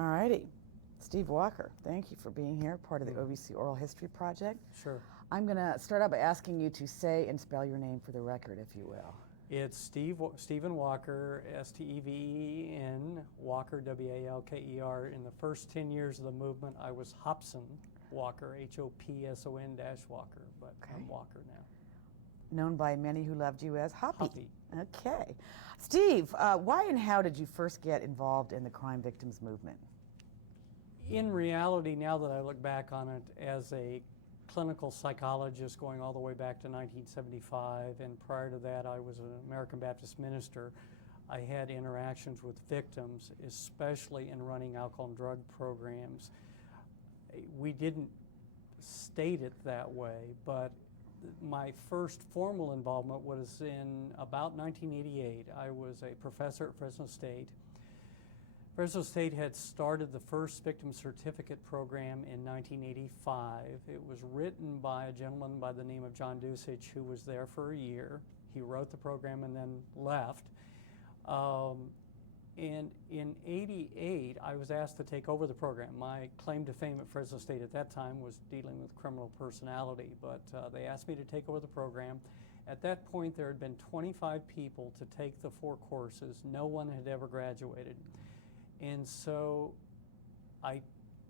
All righty. Steve Walker, thank you for being here, part of the OVC Oral History Project. Sure. I'm going to start out by asking you to say and spell your name for the record, if you will. It's Stephen Walker, S-T-E-V-E-N, Walker, W-A-L-K-E-R. In the first 10 years of the movement, I was Hopson Walker, H-O-P-S-O-N-Walker, but Okay. I'm Walker now. Known by many who loved you as Hoppy. Hoppy. Okay. Steve, why and how did you first get involved in the crime victims movement? In reality, now that I look back on it, as a clinical psychologist going all the way back to 1975, and prior to that I was an American Baptist minister, I had interactions with victims, especially in running alcohol and drug programs. We didn't state it that way, but my first formal involvement was in about 1988. I was a professor at Fresno State. Fresno State had started the first victim certificate program in 1985. It was written by a gentleman by the name of John Dusich, who was there for a year. He wrote the program and then left. And in '88, I was asked to take over the program. My claim to fame at Fresno State at that time was dealing with criminal personality, but they asked me to take over the program. At that point, there had been 25 people to take the 4 courses. No one had ever graduated. And so I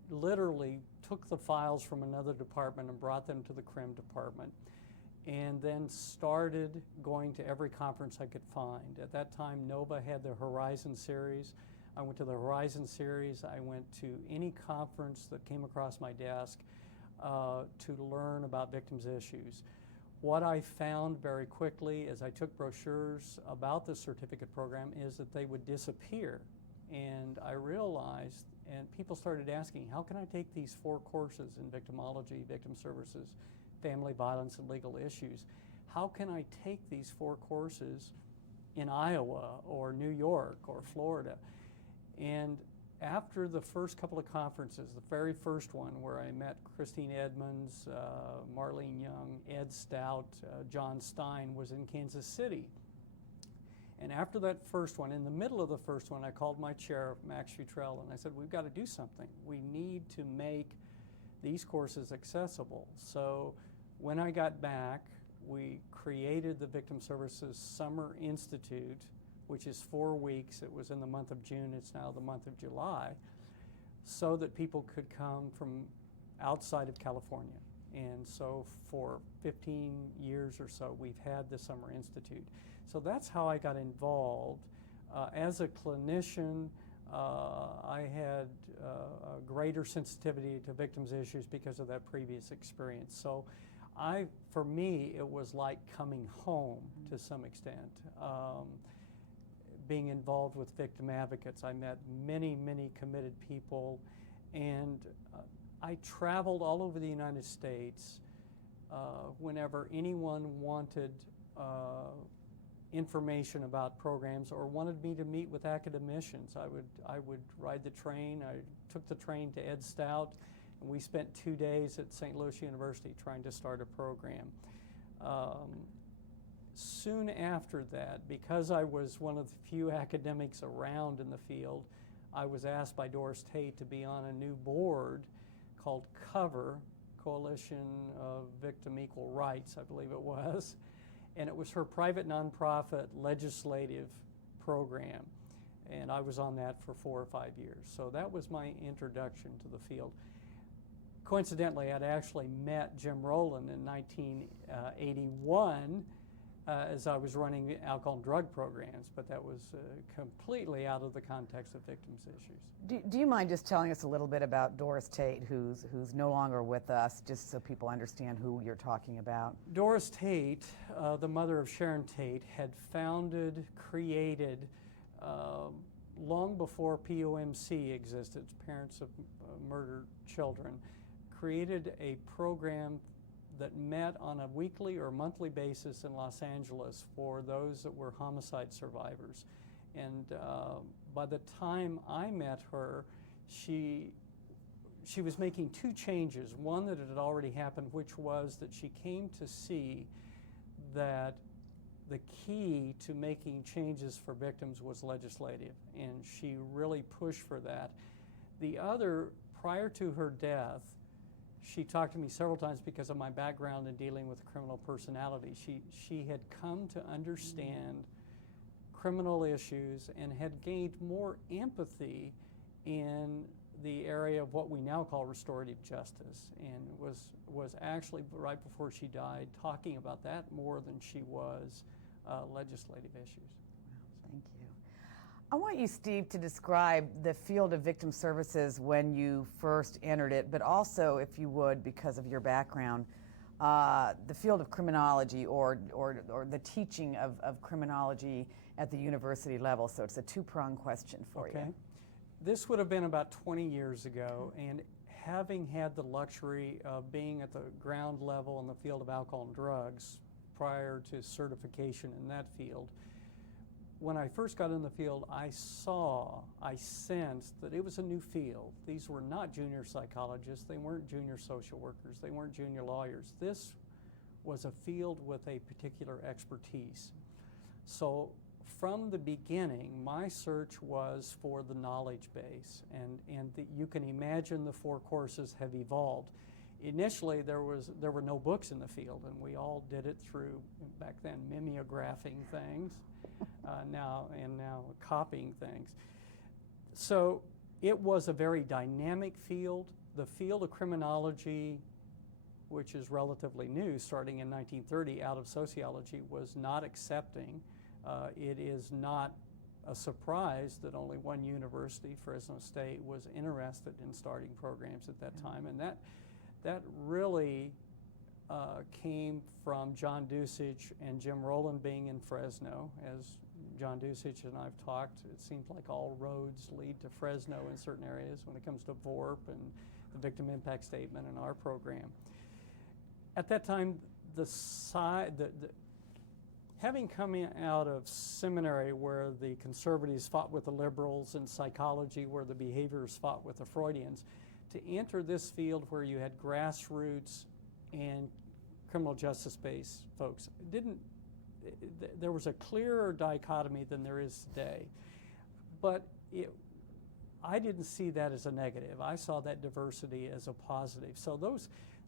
literally took the files from another department and brought them to the crim department, and then started going to every conference I could find. At that time, NOVA had the Horizon Series. I went to the Horizon Series. I went to any conference that came across my desk to learn about victims' issues. What I found very quickly as I took brochures about the certificate program is that they would disappear. And I realized, and people started asking, how can I take these 4 courses in victimology, victim services, family violence, and legal issues? How can I take these 4 courses in Iowa or New York or Florida? And after the first couple of conferences, the very first one where I met Christine Edmonds, Marlene Young, Ed Stout, John Stein, was in Kansas City. And after that first one, in the middle of the first one, I called my chair, Max Futrell, and I said, we've got to do something. We need to make these courses accessible. So when I got back, we created the Victim Services Summer Institute, which is 4 weeks. It was in the month of June. It's now the month of July, so that people could come from outside of California. And so for 15 years or so, we've had the Summer Institute. So that's how I got involved. As a clinician, I had a greater sensitivity to victims' issues because of that previous experience. So for me, it was like coming home to some extent. Being involved with victim advocates, I met many, many committed people, and I traveled all over the United States whenever anyone wanted information about programs or wanted me to meet with academicians. I would ride the train. I took the train to Ed Stout, and we spent 2 days at St. Louis University trying to start a program. Soon after that, because I was one of the few academics around in the field, I was asked by Doris Tate to be on a new board called COVER, Coalition of Victim Equal Rights, I believe it was. And it was her private nonprofit legislative program. And I was on that for 4 or 5 years. So that was my introduction to the field. Coincidentally, I'd actually met Jim Rowland in 1981 as I was running alcohol and drug programs, but that was completely out of the context of victims' issues. Do you mind just telling us a little bit about Doris Tate, who's no longer with us, just so people understand who you're talking about? Doris Tate, the mother of Sharon Tate, had created, long before POMC existed, Parents of Murdered Children, created a program that met on a weekly or monthly basis in Los Angeles for those that were homicide survivors. And by the time I met her, she was making 2 changes. One that had already happened, which was that she came to see that the key to making changes for victims was legislative, and she really pushed for that. The other, prior to her death, she talked to me several times because of my background in dealing with criminal personality. She had come to understand criminal issues and had gained more empathy in the area of what we now call restorative justice, and was actually, right before she died, talking about that more than she was legislative issues. Thank you. I want you, Steve, to describe the field of victim services when you first entered it, but also, if you would, because of your background, the field of criminology or the teaching of criminology at the university level. So it's a two-pronged question for you. This would have been about 20 years ago, and having had the luxury of being at the ground level in the field of alcohol and drugs prior to certification in that field, when I first got in the field, I sensed that it was a new field. These were not junior psychologists, they weren't junior social workers, they weren't junior lawyers. This was a field with a particular expertise. So from the beginning, my search was for the knowledge base, and you can imagine the 4 courses have evolved. Initially, there were no books in the field, and we all did it through, back then, mimeographing things, now copying things. So it was a very dynamic field. The field of criminology, which is relatively new, starting in 1930 out of sociology, was not accepting. It is not a surprise that only one university, Fresno State, was interested in starting programs at that time, and that really came from John Dusich and Jim Rowland being in Fresno. As John Dusich and I've talked, it seems like all roads lead to Fresno in certain areas when it comes to VORP and the Victim Impact Statement in our program. At that time, having come out of seminary where the conservatives fought with the liberals, and psychology where the behaviorists fought with the Freudians, to enter this field where you had grassroots and criminal justice-based folks, there was a clearer dichotomy than there is today. But I didn't see that as a negative. I saw that diversity as a positive. So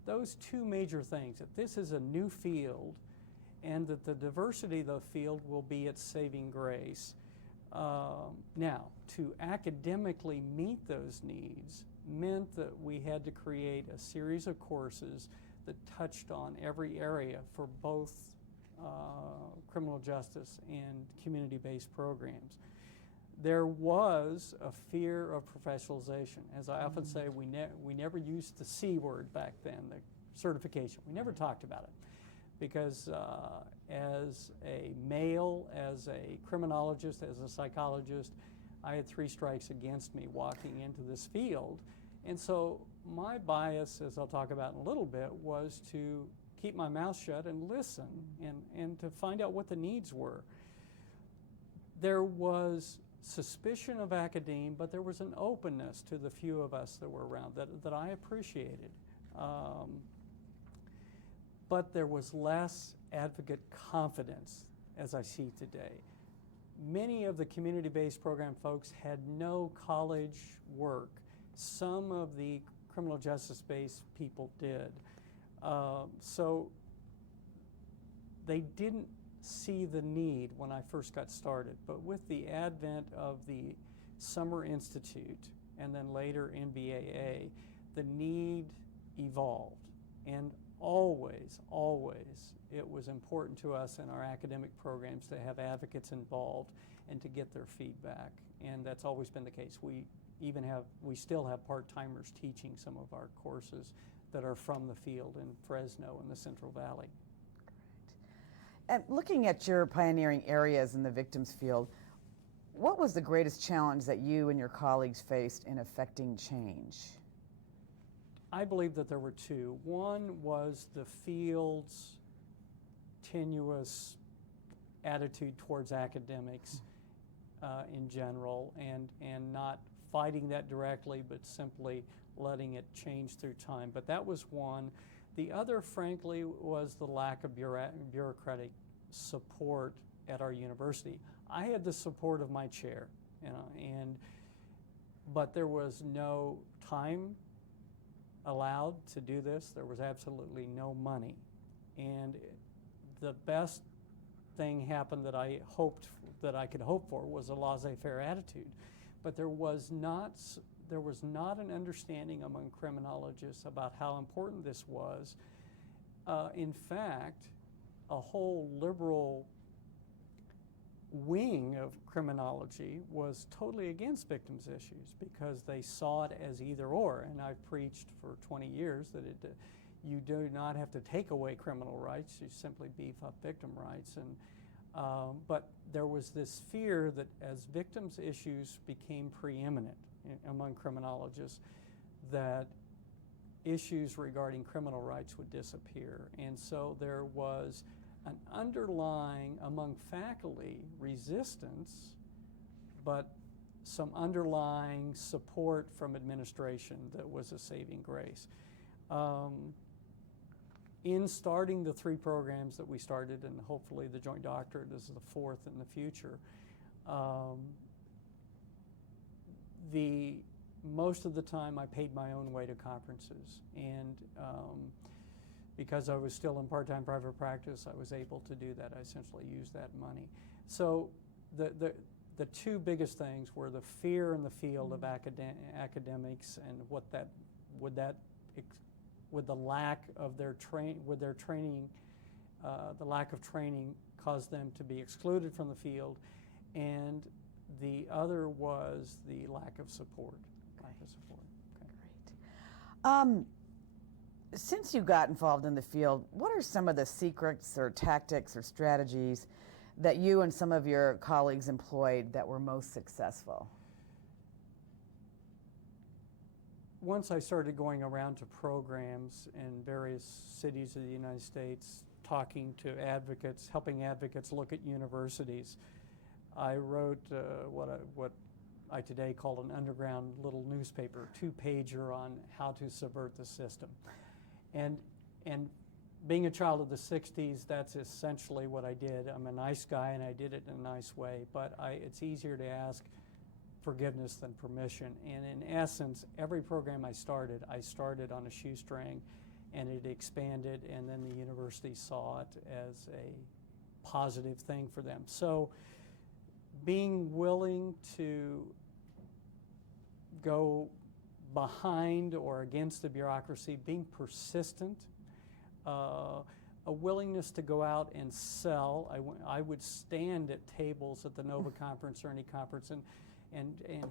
those two major things, that this is a new field and that the diversity of the field will be its saving grace. Now, to academically meet those needs meant that we had to create a series of courses that touched on every area for both criminal justice and community-based programs. There was a fear of professionalization. As I often say, we never used the C word back then, the certification. We never talked about it because as a male, as a criminologist, as a psychologist, I had 3 strikes against me walking into this field. And so my bias, as I'll talk about in a little bit, was to keep my mouth shut and listen and to find out what the needs were. There was suspicion of academe, but there was an openness to the few of us that were around that I appreciated. But there was less advocate confidence, as I see today. Many of the community-based program folks had no college work. Some of the criminal justice-based people did. So they didn't see the need when I first got started. But with the advent of the Summer Institute and then later NBAA, the need evolved. And always, it was important to us in our academic programs to have advocates involved and to get their feedback. And that's always been the case. We still have part-timers teaching some of our courses that are from the field in Fresno and the Central Valley. And looking at your pioneering areas in the victims field, what was the greatest challenge that you and your colleagues faced in effecting change? I believe that there were 2. One was the field's tenuous attitude towards academics in general, and not fighting that directly, but simply letting it change through time. But that was one. The other, frankly, was the lack of bureaucratic support at our university. I had the support of my chair, and but there was no time allowed to do this. There was absolutely no money. And the best thing happened that I hoped that I could hope for was a laissez-faire attitude. But there was not an understanding among criminologists about how important this was. In fact, a whole liberal wing of criminology was totally against victims issues because they saw it as either or. And I've preached for 20 years that you do not have to take away criminal rights, you simply beef up victim rights. But there was this fear that as victims issues became preeminent among criminologists, that issues regarding criminal rights would disappear. And so there was an underlying, among faculty, resistance, but some underlying support from administration that was a saving grace. In starting the 3 programs that we started, and hopefully the Joint Doctorate is the 4th in the future, most of the time I paid my own way to conferences, and because I was still in part-time private practice, I was able to do that. I essentially used that money. So the 2 biggest things were the fear in the field of academics and would the lack of their training, the lack of training caused them to be excluded from the field, and the other was the lack of support. Great. Since you got involved in the field, what are some of the secrets or tactics or strategies that you and some of your colleagues employed that were most successful? Once I started going around to programs in various cities of the United States, talking to advocates, helping advocates look at universities, I wrote what I today call an underground little newspaper, 2-pager on how to subvert the system. And being a child of the 60s, that's essentially what I did. I'm a nice guy and I did it in a nice way, but it's easier to ask forgiveness than permission. And in essence, every program I started on a shoestring, and it expanded, and then the university saw it as a positive thing for them. So being willing to go behind or against the bureaucracy, being persistent, a willingness to go out and sell. I would stand at tables at the NOVA conference or any conference and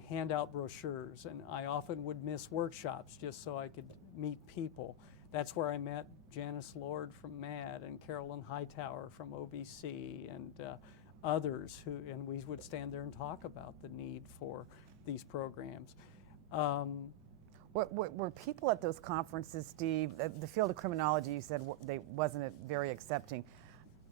hand out brochures, and I often would miss workshops just so I could meet people. That's where I met Janice Lord from MAD and Carolyn Hightower from OVC and others and we would stand there and talk about the need for these programs. Were people at those conferences, Steve, the field of criminology, you said they wasn't very accepting.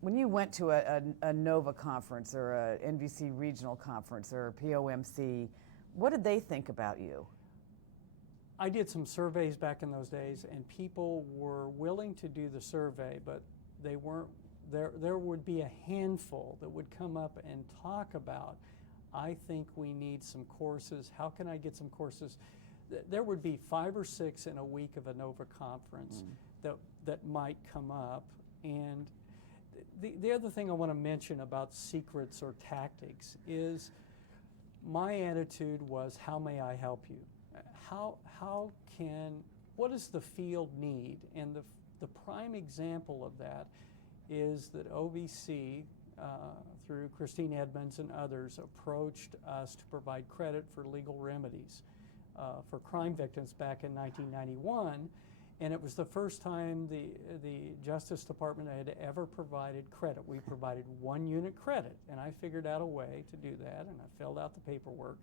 When you went to a NOVA conference or a NVC regional conference or a POMC, what did they think about you? I did some surveys back in those days, and people were willing to do the survey, but they weren't. There would be a handful that would come up and talk about, I think we need some courses. How can I get some courses? There would be 5 or 6 in a week of a NOVA conference that might come up. And the other thing I want to mention about secrets or tactics is my attitude was, how may I help you? What does the field need? And the prime example of that is that OVC, through Christine Edmonds and others, approached us to provide credit for legal remedies for crime victims back in 1991. And it was the first time the Justice Department had ever provided credit. We provided 1 unit credit, and I figured out a way to do that, and I filled out the paperwork.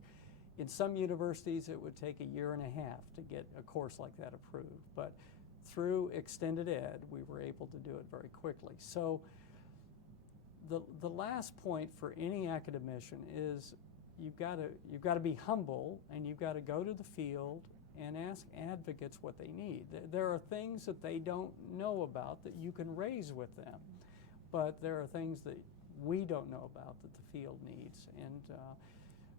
In some universities, it would take 1.5 years to get a course like that approved. But through Extended Ed, we were able to do it very quickly. So the last point for any academician is you've got to be humble, and you've got to go to the field and ask advocates what they need. There are things that they don't know about that you can raise with them, but there are things that we don't know about that the field needs. And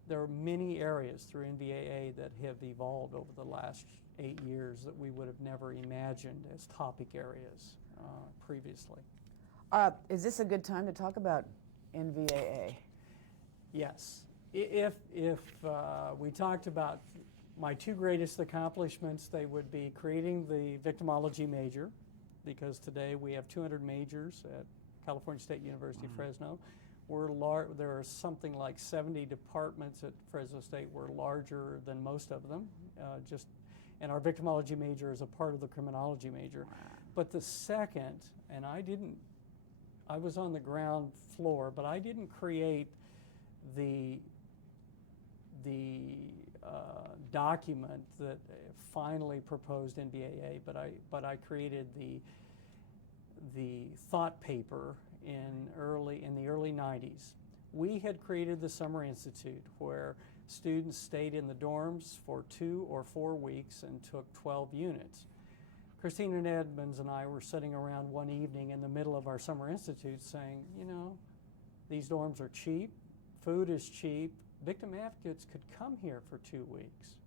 there are many areas through NVAA that have evolved over the last 8 years that we would have never imagined as topic areas previously. Is this a good time to talk about NVAA? Yes. If we talked about my two greatest accomplishments, they would be creating the victimology major, because today we have 200 majors at California State University, Fresno. There are something like 70 departments at Fresno State. We're larger than most of them, and our victimology major is a part of the criminology major. Wow. But the second, and I was on the ground floor, but I didn't create the document that finally proposed NVAA, but I created the thought paper in the early 90s. We had created the Summer Institute, where students stayed in the dorms for 2 or 4 weeks and took 12 units. Christina Edmonds and I were sitting around one evening in the middle of our Summer Institute saying, you know, these dorms are cheap, food is cheap, victim advocates could come here for 2 weeks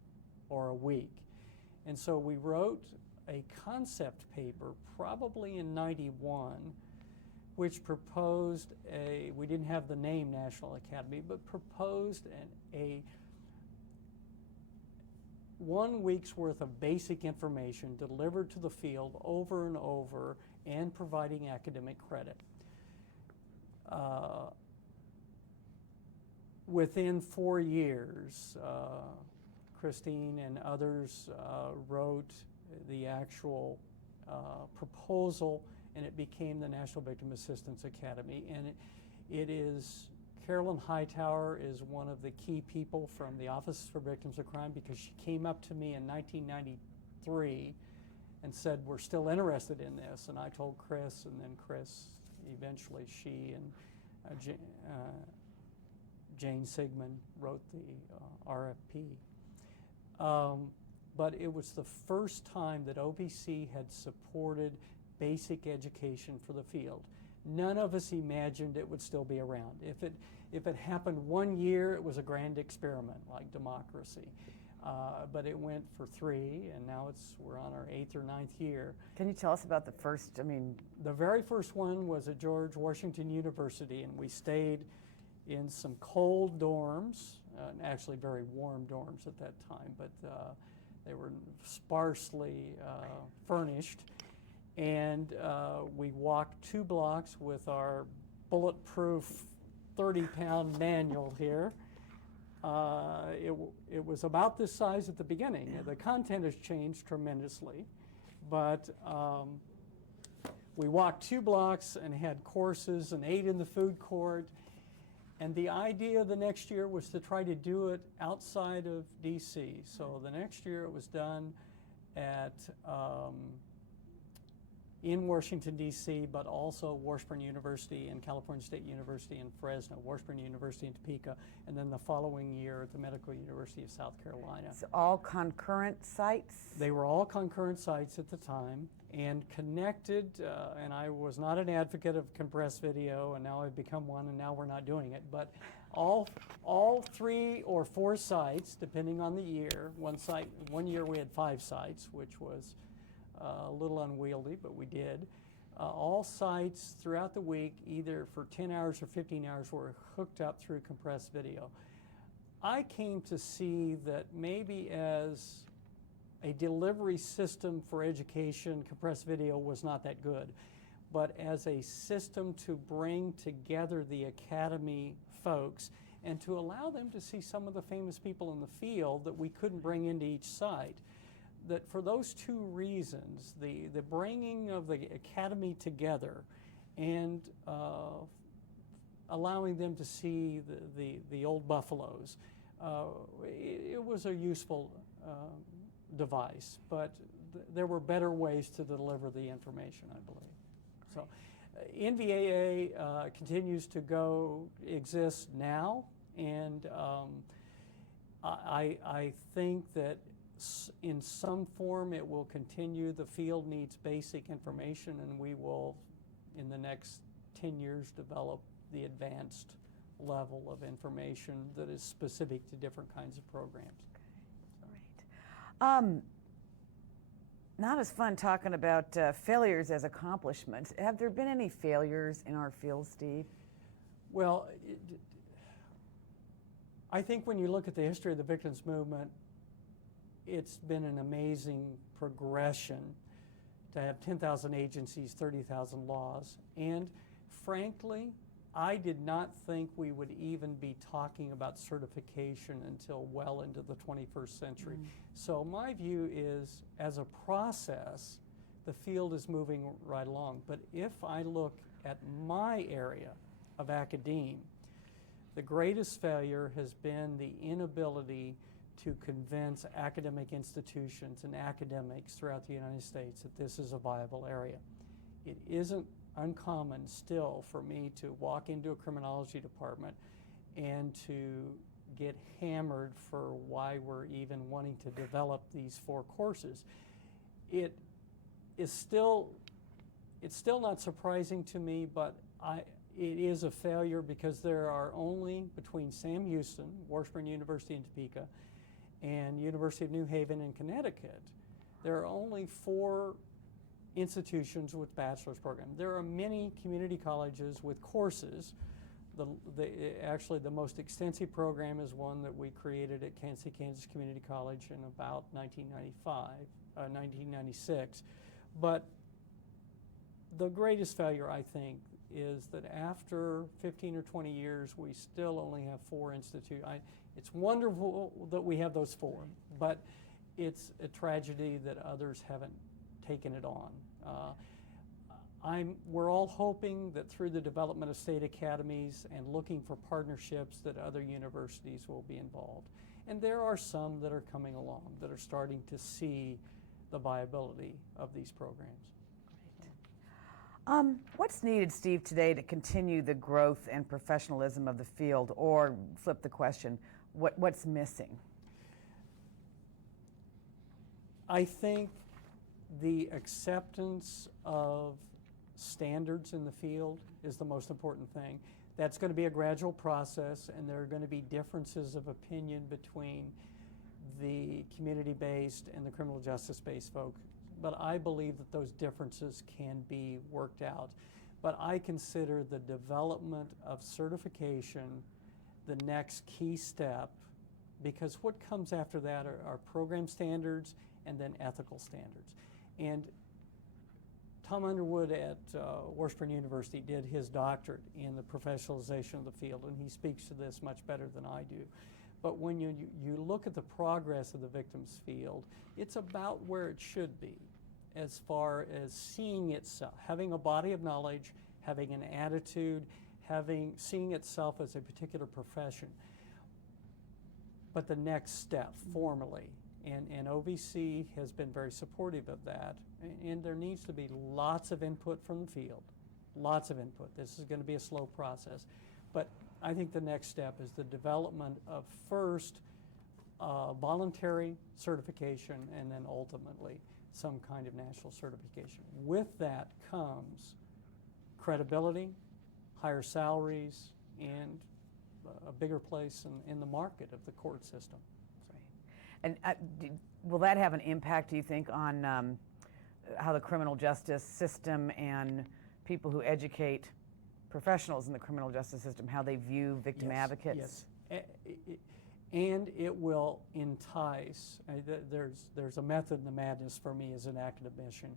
or a week. And so we wrote a concept paper, probably in '91, which proposed we didn't have the name National Academy, but proposed a 1 week's worth of basic information delivered to the field over and over and providing academic credit. Within 4 years, Christine and others wrote the actual proposal, and it became the National Victim Assistance Academy. And it is, Carolyn Hightower is one of the key people from the Office for Victims of Crime, because she came up to me in 1993 and said, we're still interested in this. And I told Chris, and then Chris, eventually she and Jane Sigmund wrote the RFP. But it was the first time that OVC had supported basic education for the field. None of us imagined it would still be around. If it happened 1 year, it was a grand experiment like democracy. But it went for 3, and now we're on our 8th or 9th year. Can you tell us about the first, The very first one was at George Washington University, and we stayed in some cold dorms, actually very warm dorms at that time, but they were sparsely furnished. And we walked 2 blocks with our bulletproof 30-pound manual here. It was about this size at the beginning. The content has changed tremendously, but we walked 2 blocks and had courses and ate in the food court. And the idea the next year was to try to do it outside of DC. So the next year it was done at in Washington, D.C., but also Washburn University and California State University in Fresno, Washburn University in Topeka, and then the following year at the Medical University of South Carolina. so all concurrent sites? They were all concurrent sites at the time and connected, and I was not an advocate of compressed video, and now I've become one, and now we're not doing it. But all 3 or 4 sites, depending on the year, one year we had 5 sites, which was a little unwieldy, but we did. All sites throughout the week, either for 10 hours or 15 hours, were hooked up through compressed video. I came to see that maybe as a delivery system for education, compressed video was not that good. But as a system to bring together the academy folks and to allow them to see some of the famous people in the field that we couldn't bring into each site, that for those 2 reasons, the bringing of the academy together and allowing them to see the old buffaloes, it was a useful device, but there were better ways to deliver the information, I believe. So NVAA continues to exist now, and I think that in some form it will continue. The field needs basic information, and we will, in the next 10 years, develop the advanced level of information that is specific to different kinds of programs. Great. Not as fun talking about failures as accomplishments. Have there been any failures in our field, Steve? Well, I think when you look at the history of the victims movement, it's been an amazing progression to have 10,000 agencies, 30,000 laws, and frankly, I did not think we would even be talking about certification until well into the 21st century. So my view is, as a process, the field is moving right along. But if I look at my area of academe, the greatest failure has been the inability to convince academic institutions and academics throughout the United States that this is a viable area. It isn't uncommon still for me to walk into a criminology department and to get hammered for why we're even wanting to develop these 4 courses. It's still not surprising to me, but it is a failure because there are only, between Sam Houston, Washburn University in Topeka, and University of New Haven in Connecticut, there are only 4 institutions with bachelor's program. There are many community colleges with courses. Actually, the most extensive program is one that we created at Kansas Community College in about 1996. But the greatest failure, I think, is that after 15 or 20 years, we still only have 4 institutes. It's wonderful that we have those 4, but it's a tragedy that others haven't taken it on. We're all hoping that through the development of state academies and looking for partnerships that other universities will be involved. And there are some that are coming along that are starting to see the viability of these programs. Great. What's needed, Steve, today to continue the growth and professionalism of the field, or flip the question, what's missing? I think the acceptance of standards in the field is the most important thing. That's going to be a gradual process, and there are going to be differences of opinion between the community-based and the criminal justice-based folks. But I believe that those differences can be worked out. But I consider the development of certification the next key step, because what comes after that are program standards and then ethical standards. And Tom Underwood at Washburn University did his doctorate in the professionalization of the field, and he speaks to this much better than I do. But when you look at the progress of the victims field, it's about where it should be as far as seeing itself, having a body of knowledge, having an attitude, seeing itself as a particular profession. But the next step, formally, and OVC has been very supportive of that, and there needs to be lots of input from the field, lots of input. This is going to be a slow process. But I think the next step is the development of first voluntary certification and then ultimately some kind of national certification. With that comes credibility, higher salaries, and a bigger place in the market of the court system. And will that have an impact, do you think, on how the criminal justice system and people who educate professionals in the criminal justice system, how they view victim advocates? Yes. And it will entice. There's a method in the madness for me as an academician.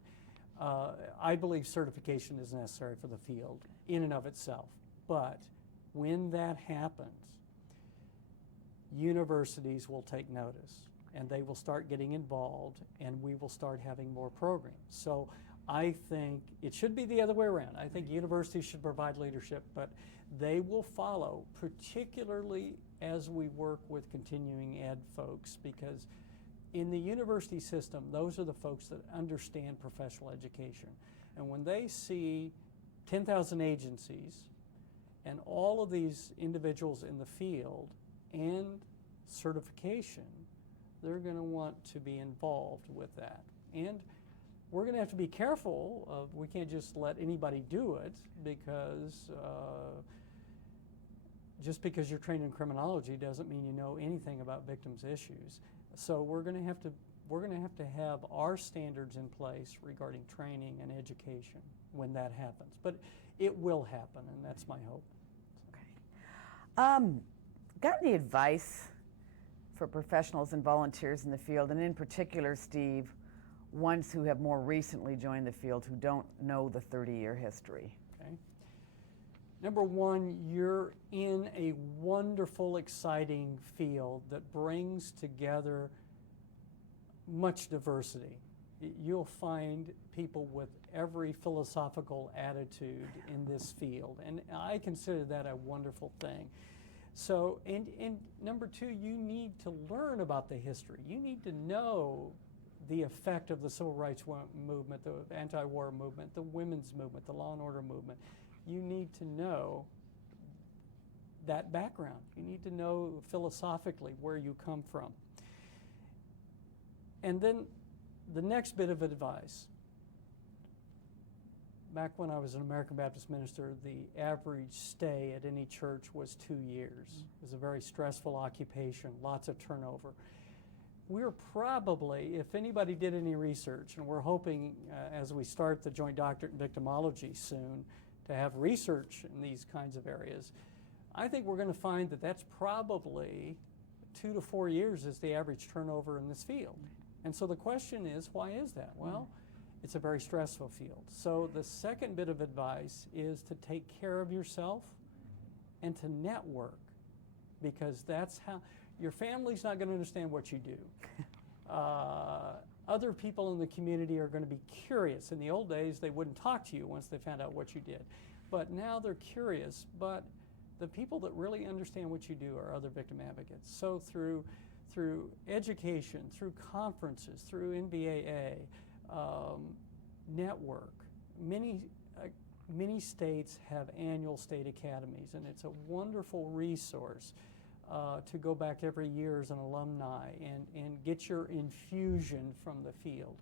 I believe certification is necessary for the field in and of itself. But when that happens, universities will take notice, and they will start getting involved, and we will start having more programs. So I think it should be the other way around. I think universities should provide leadership, but they will follow, particularly as we work with continuing ed folks, because in the university system, those are the folks that understand professional education. And when they see 10,000 agencies and all of these individuals in the field and certification, they're going to want to be involved with that. And we're going to have to be careful of, we can't just let anybody do it, because just because you're trained in criminology doesn't mean you know anything about victims' issues. So we're going to have to have our standards in place regarding training and education when that happens. But it will happen, and that's my hope. Okay. Got any advice for professionals and volunteers in the field, and in particular, Steve, ones who have more recently joined the field who don't know the 30-year history? Okay. Number one, you're in a wonderful, exciting field that brings together much diversity. You'll find people with every philosophical attitude in this field, and I consider that a wonderful thing. So, and number two, you need to learn about the history. You need to know the effect of the civil rights movement, the anti-war movement, the women's movement, the law and order movement. You need to know that background. You need to know philosophically where you come from. And then the next bit of advice. Back when I was an American Baptist minister, the average stay at any church was 2 years. It was a very stressful occupation, lots of turnover. We're probably, if anybody did any research, and we're hoping as we start the Joint Doctorate in Victimology soon to have research in these kinds of areas, I think we're going to find that that's probably 2 to 4 years is the average turnover in this field. And so the question is, why is that? Well, it's a very stressful field. So the second bit of advice is to take care of yourself and to network, because that's how your family's not going to understand what you do. Other people in the community are going to be curious. In the old days, they wouldn't talk to you once they found out what you did. But now they're curious. But the people that really understand what you do are other victim advocates. So through education, through conferences, through NBAA, network. Many states have annual state academies, and it's a wonderful resource to go back every year as an alumni and get your infusion from the field.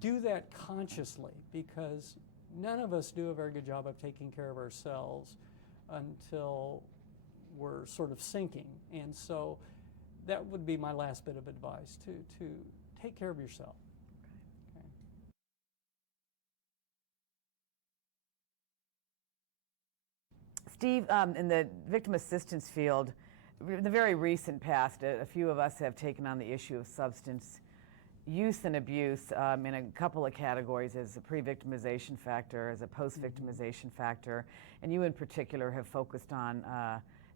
Do that consciously, because none of us do a very good job of taking care of ourselves until we're sort of sinking. And so that would be my last bit of advice, to take care of yourself. Okay. Steve, in the victim assistance field, in the very recent past, a few of us have taken on the issue of substance use and abuse in a couple of categories, as a pre-victimization factor, as a post-victimization factor, and you in particular have focused on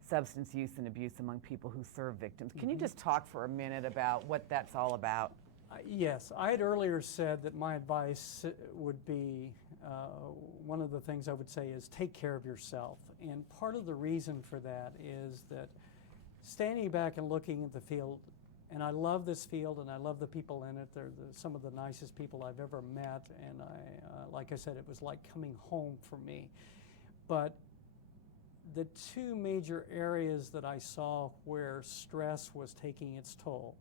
substance use and abuse among people who serve victims. Can you just talk for a minute about what that's all about? Yes, I had earlier said that my advice would be, one of the things I would say is take care of yourself. And part of the reason for that is that standing back and looking at the field, and I love this field and I love the people in it. They're some of the nicest people I've ever met, and like I said, it was like coming home for me. But the two major areas that I saw where stress was taking its toll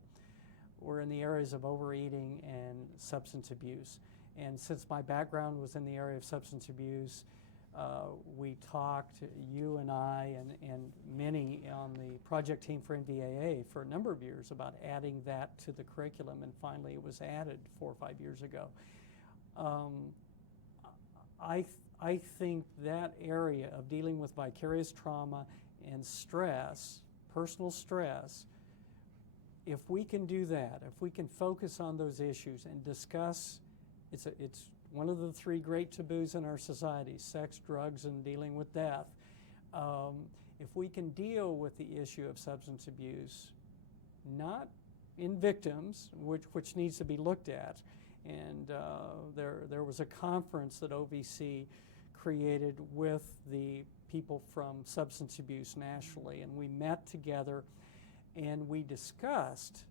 were in the areas of overeating and substance abuse. And since my background was in the area of substance abuse, we talked, you and I and many on the project team for NBAA for a number of years, about adding that to the curriculum, and finally it was added 4 or 5 years ago. I think that area of dealing with vicarious trauma and stress, personal stress, if we can do that, if we can focus on those issues and discuss, it's one of the 3 great taboos in our society: sex, drugs, and dealing with death. If we can deal with the issue of substance abuse, not in victims, which needs to be looked at, and there was a conference that OVC created with the people from substance abuse nationally, and we met together and we discussed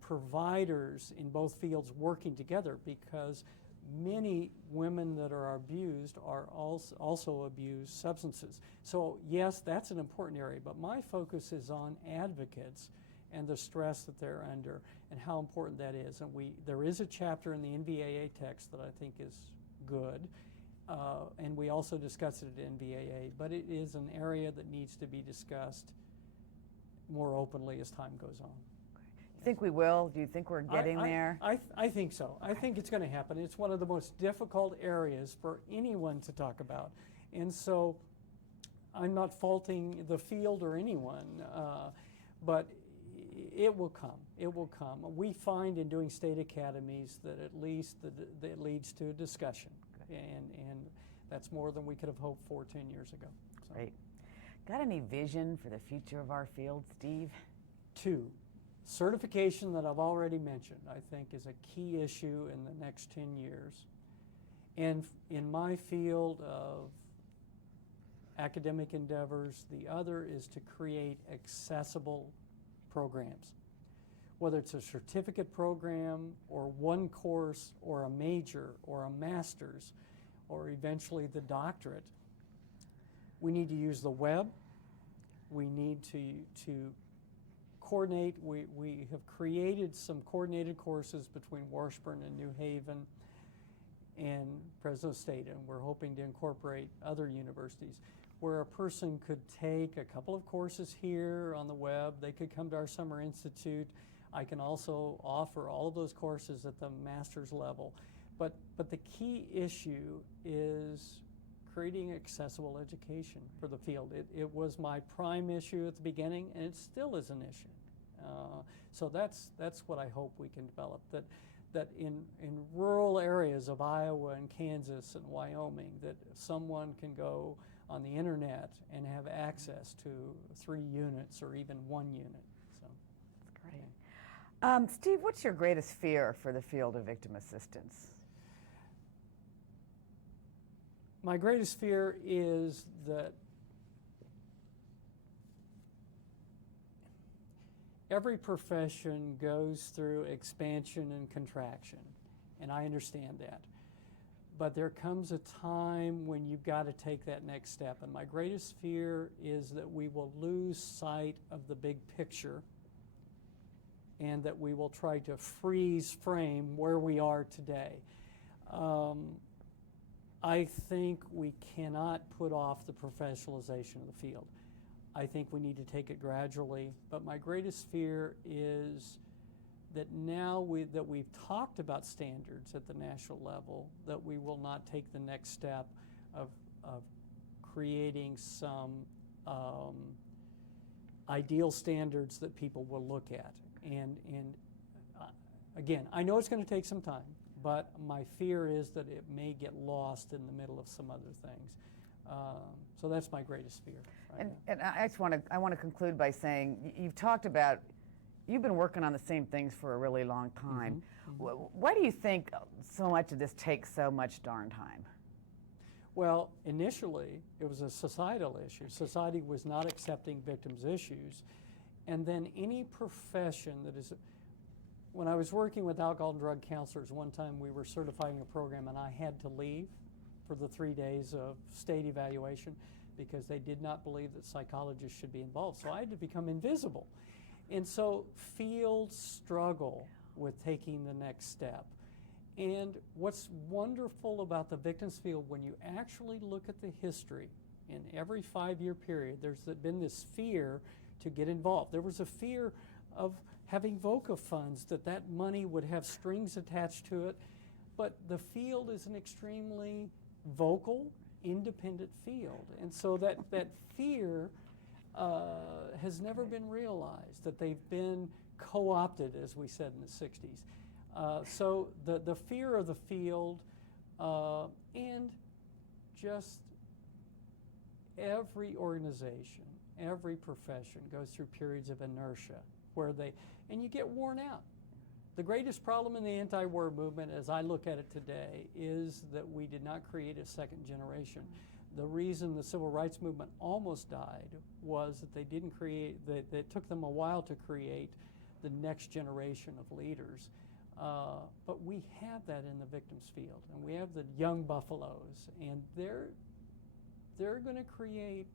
providers in both fields working together, because many women that are abused are also abuse substances. So yes, that's an important area, but my focus is on advocates and the stress that they're under and how important that is. And there is a chapter in the NBAA text that I think is good, and we also discussed it at NVAA, but it is an area that needs to be discussed more openly as time goes on. You think we will? Do you think we're getting there? I think so. I think it's going to happen. It's one of the most difficult areas for anyone to talk about. And so I'm not faulting the field or anyone, but it will come. It will come. We find in doing state academies that at least that leads to a discussion. And that's more than we could have hoped for 10 years ago. So. Great. Got any vision for the future of our field, Steve? 2, certification that I've already mentioned, I think is a key issue in the next 10 years. And in my field of academic endeavors, the other is to create accessible programs. Whether it's a certificate program or one course or a major or a master's or eventually the doctorate, we need to use the web. We need to coordinate. We have created some coordinated courses between Washburn and New Haven and Fresno State, and we're hoping to incorporate other universities where a person could take a couple of courses here on the web. They could come to our Summer Institute. I can also offer all of those courses at the master's level. But the key issue is creating accessible education for the field. It was my prime issue at the beginning, and it still is an issue. So that's what I hope we can develop, that in rural areas of Iowa and Kansas and Wyoming, that someone can go on the internet and have access to 3 units or even 1 unit. So that's great. Steve, what's your greatest fear for the field of victim assistance? My greatest fear is that every profession goes through expansion and contraction, and I understand that. But there comes a time when you've got to take that next step, and my greatest fear is that we will lose sight of the big picture and that we will try to freeze frame where we are today. I think we cannot put off the professionalization of the field. I think we need to take it gradually, but my greatest fear is that now that we've talked about standards at the national level, that we will not take the next step of creating some ideal standards that people will look at. And again, I know it's going to take some time, but my fear is that it may get lost in the middle of some other things. So that's my greatest fear. And I just want to conclude by saying you've been working on the same things for a really long time. Mm-hmm. Why do you think so much of this takes so much darn time? Well, initially it was a societal issue. Society was not accepting victims' issues, and then any profession that is. When I was working with alcohol and drug counselors, one time we were certifying a program and I had to leave for the 3 days of state evaluation because they did not believe that psychologists should be involved. So I had to become invisible. And so fields struggle with taking the next step. And what's wonderful about the victims field, when you actually look at the history, in every 5-year period, there's been this fear to get involved. There was a fear of having VOCA funds, that money would have strings attached to it. But the field is an extremely vocal, independent field. And so that fear has never been realized, that they've been co-opted, as we said in the 60s. So the fear of the field and just every organization, every profession goes through periods of inertia where and you get worn out. The greatest problem in the anti-war movement, as I look at it today, is that we did not create a second generation. The reason the civil rights movement almost died was that they didn't create, that it took them a while to create the next generation of leaders. But we have that in the victims field, and we have the young buffaloes, and they're going to create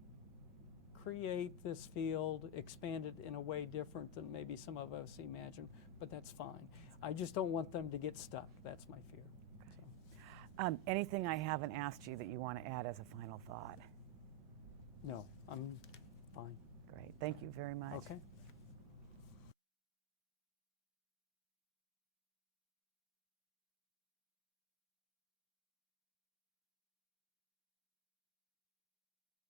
this field, expand it in a way different than maybe some of us imagine, but that's fine. I just don't want them to get stuck. That's my fear. Anything I haven't asked you that you want to add as a final thought? No, I'm fine. Great. Thank you very much. Okay.